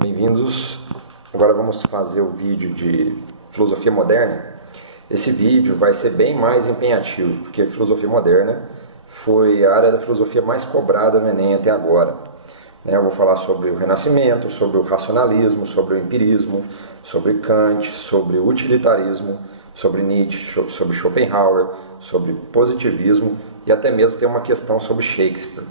Bem-vindos. Agora vamos fazer o vídeo de filosofia moderna. Esse vídeo vai ser bem mais empenhativo, porque filosofia moderna foi a área da filosofia mais cobrada no Enem até agora. Eu vou falar sobre o Renascimento, sobre o racionalismo, sobre o empirismo, sobre Kant, sobre o utilitarismo, sobre Nietzsche, sobre Schopenhauer, sobre positivismo e até mesmo tem uma questão sobre Shakespeare.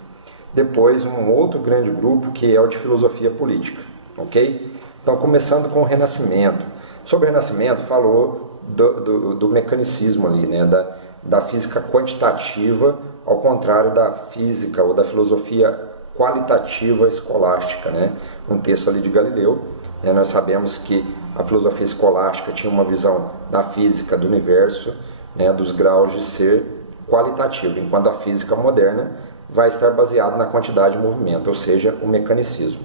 Depois um outro grande grupo que é o de filosofia política, ok? Então começando com o Renascimento. Sobre o Renascimento falou do mecanicismo ali, da física quantitativa, ao contrário da física ou da filosofia qualitativa escolástica, um texto ali de Galileu. Nós sabemos que a filosofia escolástica tinha uma visão da física, do universo, dos graus de ser qualitativo, enquanto a física moderna vai estar baseada na quantidade de movimento, ou seja, o mecanicismo.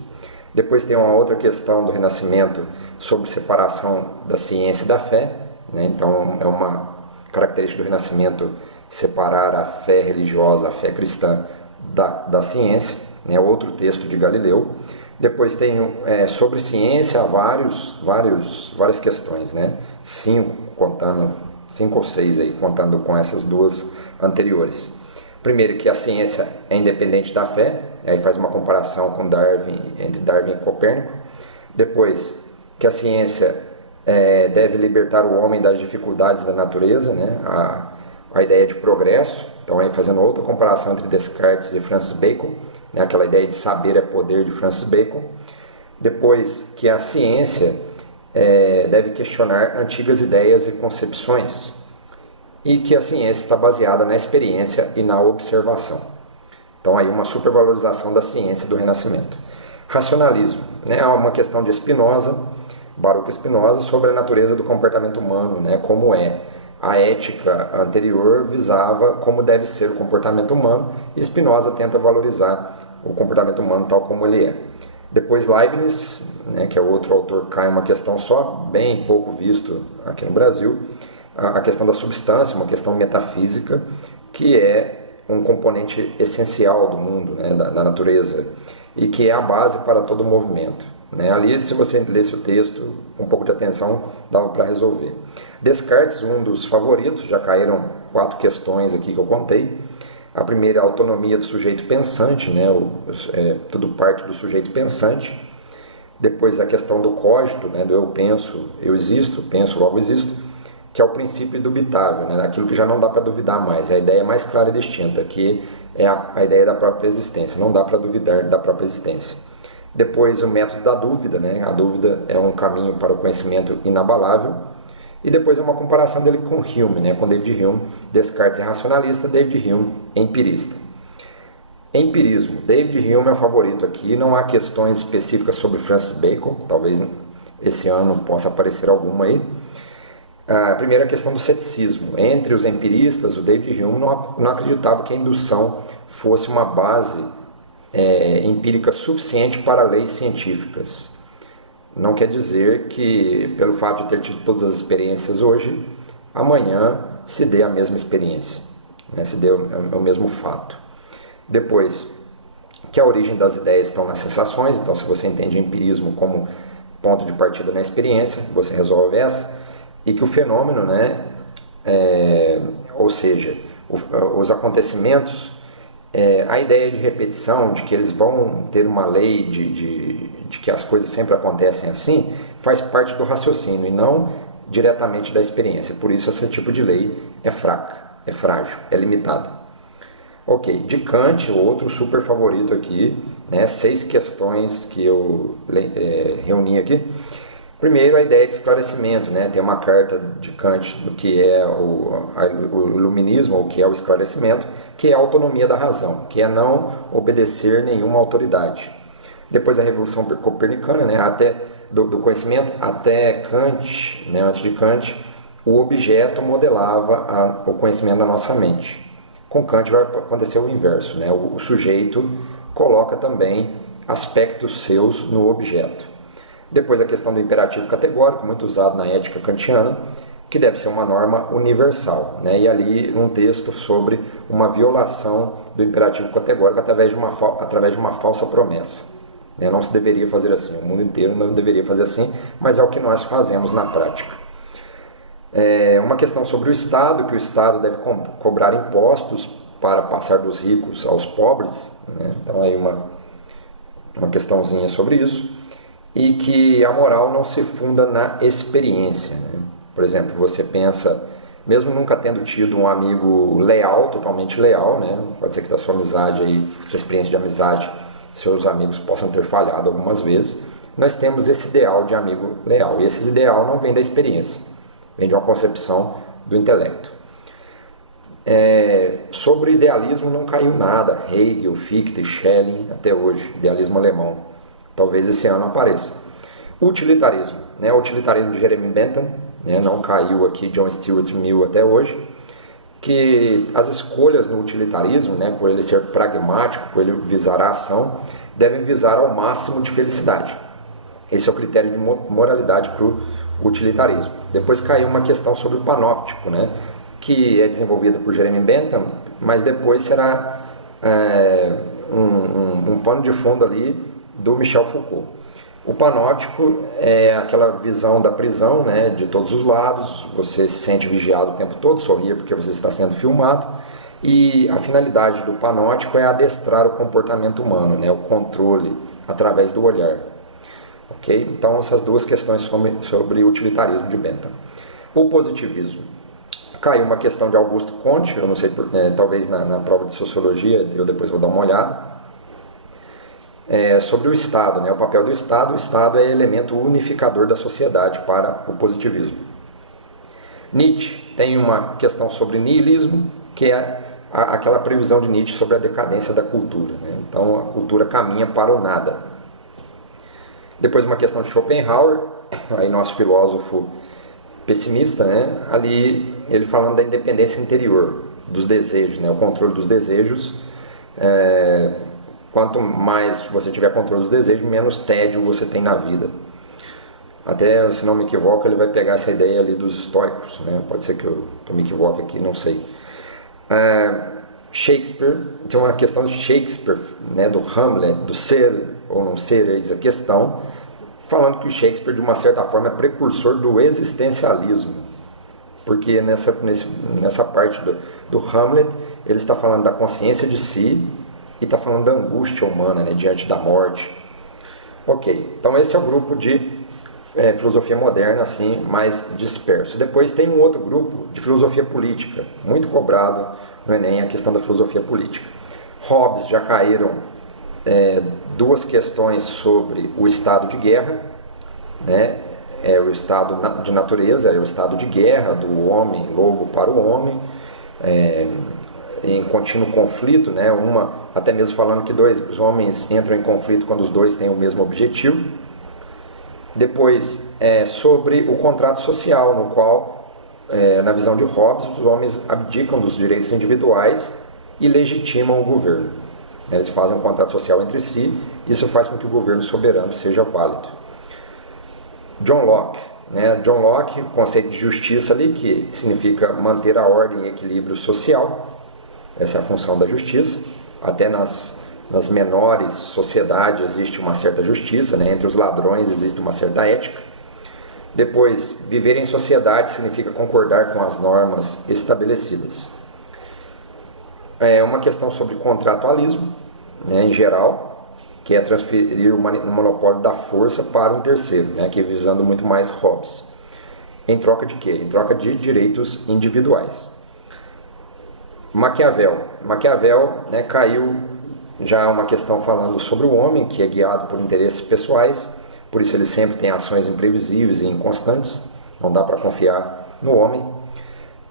Depois tem uma outra questão do Renascimento sobre separação da ciência e da fé. Então é uma característica do Renascimento separar a fé religiosa, a fé cristã da ciência. Outro texto de Galileu. Depois tem sobre ciência várias questões, 5 ou 6 aí, contando com essas duas anteriores. Primeiro, que a ciência é independente da fé, aí faz uma comparação com entre Darwin e Copérnico. Depois, que a ciência deve libertar o homem das dificuldades da natureza, a ideia de progresso. Então aí fazendo outra comparação entre Descartes e Francis Bacon, aquela ideia de saber é poder de Francis Bacon. Depois, que a ciência deve questionar antigas ideias e concepções, e que a ciência está baseada na experiência e na observação. Então aí uma supervalorização da ciência do Renascimento. Racionalismo, há uma questão de Spinoza, Baruch Spinoza, sobre a natureza do comportamento humano, como é. A ética anterior visava como deve ser o comportamento humano, e Spinoza tenta valorizar o comportamento humano tal como ele é. Depois Leibniz, que é outro autor, cai uma questão só bem pouco visto aqui no Brasil, a questão da substância, uma questão metafísica, que é um componente essencial do mundo, da natureza, e que é a base para todo o movimento. Ali, se você lesse o texto com um pouco de atenção, dava para resolver. Descartes, um dos favoritos, já caíram 4 questões aqui que eu contei. A primeira é a autonomia do sujeito pensante, tudo parte do sujeito pensante. Depois a questão do cogito, do eu penso, eu existo, penso, logo existo, que é o princípio indubitável, aquilo que já não dá para duvidar mais, é a ideia mais clara e distinta, que é a ideia da própria existência, não dá para duvidar da própria existência. Depois o método da dúvida, a dúvida é um caminho para o conhecimento inabalável. E depois é uma comparação dele com Hume, com David Hume. Descartes é racionalista, David Hume é empirista. Empirismo, David Hume é o favorito aqui, não há questões específicas sobre Francis Bacon, talvez esse ano possa aparecer alguma aí. A primeira questão do ceticismo. Entre os empiristas, o David Hume não acreditava que a indução fosse uma base empírica suficiente para leis científicas. Não quer dizer que, pelo fato de ter tido todas as experiências hoje, amanhã se dê a mesma experiência, se dê o mesmo fato. Depois, que a origem das ideias estão nas sensações, então se você entende empirismo como ponto de partida na experiência, você resolve essa, e que o fenômeno, ou seja, os acontecimentos, a ideia de repetição, de que eles vão ter uma lei de que as coisas sempre acontecem assim, faz parte do raciocínio e não diretamente da experiência. Por isso esse tipo de lei é fraca, é frágil, é limitada. Ok, de Kant, outro super favorito aqui, 6 questões que eu reuni aqui. Primeiro, a ideia de esclarecimento, tem uma carta de Kant do que é o iluminismo, ou que é o esclarecimento, que é a autonomia da razão, que é não obedecer nenhuma autoridade. Depois a Revolução Copernicana, até do conhecimento, até Kant, antes de Kant, o objeto modelava o conhecimento da nossa mente. Com Kant vai acontecer o inverso, o sujeito coloca também aspectos seus no objeto. Depois a questão do imperativo categórico, muito usado na ética kantiana, que deve ser uma norma universal. E ali um texto sobre uma violação do imperativo categórico através de uma falsa promessa. né? Não se deveria fazer assim, o mundo inteiro não deveria fazer assim, mas é o que nós fazemos na prática. Uma questão sobre o Estado, que o Estado deve cobrar impostos para passar dos ricos aos pobres, né? Então aí uma questãozinha sobre isso, e que a moral não se funda na experiência, né? Por exemplo, você pensa, mesmo nunca tendo tido um amigo leal, totalmente leal, né? Pode ser que da sua amizade aí, sua experiência de amizade, seus amigos possam ter falhado algumas vezes, nós temos esse ideal de amigo leal, e esse ideal não vem da experiência, vem de uma concepção do intelecto. Sobre idealismo não caiu nada, Hegel, Fichte, Schelling, até hoje, idealismo alemão, talvez esse ano apareça. Utilitarismo, né? O utilitarismo de Jeremy Bentham, né? Não caiu aqui John Stuart Mill até hoje, que as escolhas no utilitarismo, né? Por ele ser pragmático, por ele visar a ação, devem visar ao máximo de felicidade. Esse é o critério de moralidade para o utilitarismo. Depois caiu uma questão sobre o panóptico, né? Que é desenvolvida por Jeremy Bentham, mas depois será um pano de fundo ali do Michel Foucault. O panóptico é aquela visão da prisão, né, de todos os lados, você se sente vigiado o tempo todo, sorria porque você está sendo filmado, e a finalidade do panóptico é adestrar o comportamento humano, né, o controle através do olhar. Okay? Então essas duas questões sobre o utilitarismo de Bentham. O positivismo. Caiu uma questão de Augusto Comte, eu não sei, talvez na prova de sociologia, eu depois vou dar uma olhada. Sobre o Estado, né, o papel do Estado. O Estado é elemento unificador da sociedade para o positivismo. Nietzsche tem uma questão sobre niilismo, que é aquela previsão de Nietzsche sobre a decadência da cultura, né? Então a cultura caminha para o nada. Depois uma questão de Schopenhauer, aí nosso filósofo pessimista, né? Ali ele falando da independência interior, dos desejos, né? O controle dos desejos. Quanto mais você tiver controle dos desejos, menos tédio você tem na vida. Até, se não me equivoco, ele vai pegar essa ideia ali dos estoicos, né? Pode ser que eu me equivoque aqui, não sei. Shakespeare, tem uma questão de Shakespeare, né? Do Hamlet, do ser ou não ser, eis a questão, falando que o Shakespeare, de uma certa forma, é precursor do existencialismo. Porque nessa parte do Hamlet, ele está falando da consciência de si, e está falando da angústia humana, né, diante da morte. Ok, então esse é o grupo de filosofia moderna, assim, mais disperso. Depois tem um outro grupo de filosofia política, muito cobrado no Enem, a questão da filosofia política. Hobbes, já caíram duas questões sobre o estado de guerra, né, o estado de natureza, é o estado de guerra do homem, lobo para o homem, em contínuo conflito, né? Até mesmo falando que dois homens entram em conflito quando os dois têm o mesmo objetivo. Depois, sobre o contrato social, no qual, na visão de Hobbes, os homens abdicam dos direitos individuais e legitimam o governo. Eles fazem um contrato social entre si, isso faz com que o governo soberano seja válido. John Locke, né? John Locke, o conceito de justiça ali, que significa manter a ordem e equilíbrio social. Essa é a função da justiça. Até nas menores sociedades existe uma certa justiça, né? Entre os ladrões existe uma certa ética. Depois, viver em sociedade significa concordar com as normas estabelecidas. Uma questão sobre contratualismo, né, em geral, que é transferir o monopólio da força para um terceiro, né, aqui visando muito mais Hobbes. Em troca de quê? Em troca de direitos individuais. Maquiavel, né, caiu já uma questão falando sobre o homem, que é guiado por interesses pessoais, por isso ele sempre tem ações imprevisíveis e inconstantes, não dá para confiar no homem,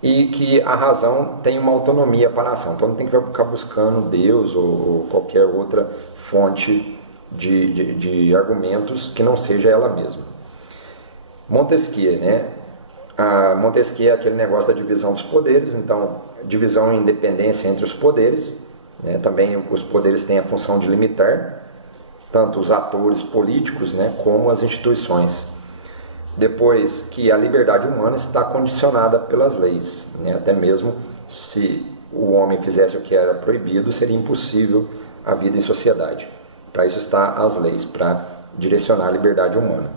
e que a razão tem uma autonomia para a ação, então não tem que ficar buscando Deus ou qualquer outra fonte de argumentos que não seja ela mesma. Montesquieu, né? Montesquieu é aquele negócio da divisão dos poderes, então divisão e independência entre os poderes, né? Também os poderes têm a função de limitar tanto os atores políticos, né, como as instituições. Depois que a liberdade humana está condicionada pelas leis, né? Até mesmo se o homem fizesse o que era proibido, seria impossível a vida em sociedade. Para isso está as leis, para direcionar a liberdade humana.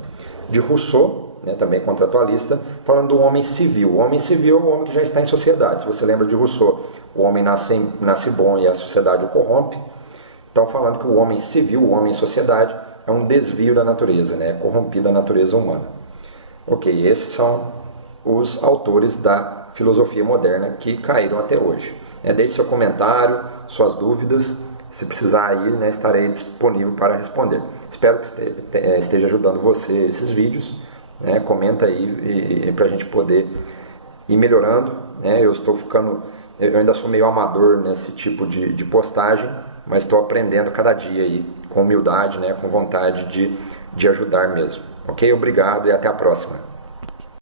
De Rousseau, né, também contratualista, falando do homem civil. O homem civil é o homem que já está em sociedade. Se você lembra de Rousseau, o homem nasce bom e a sociedade o corrompe. Então, falando que o homem civil, o homem em sociedade, é um desvio da natureza, né, é corrompido a natureza humana. Ok, esses são os autores da filosofia moderna que caíram até hoje. Deixe seu comentário, suas dúvidas. Se precisar aí, né, estarei disponível para responder. Espero que esteja ajudando você esses vídeos. Né, comenta aí para a gente poder ir melhorando. Né, eu ainda sou meio amador nesse tipo de postagem, mas estou aprendendo cada dia aí, com humildade, né, com vontade de ajudar mesmo. Ok? Obrigado e até a próxima.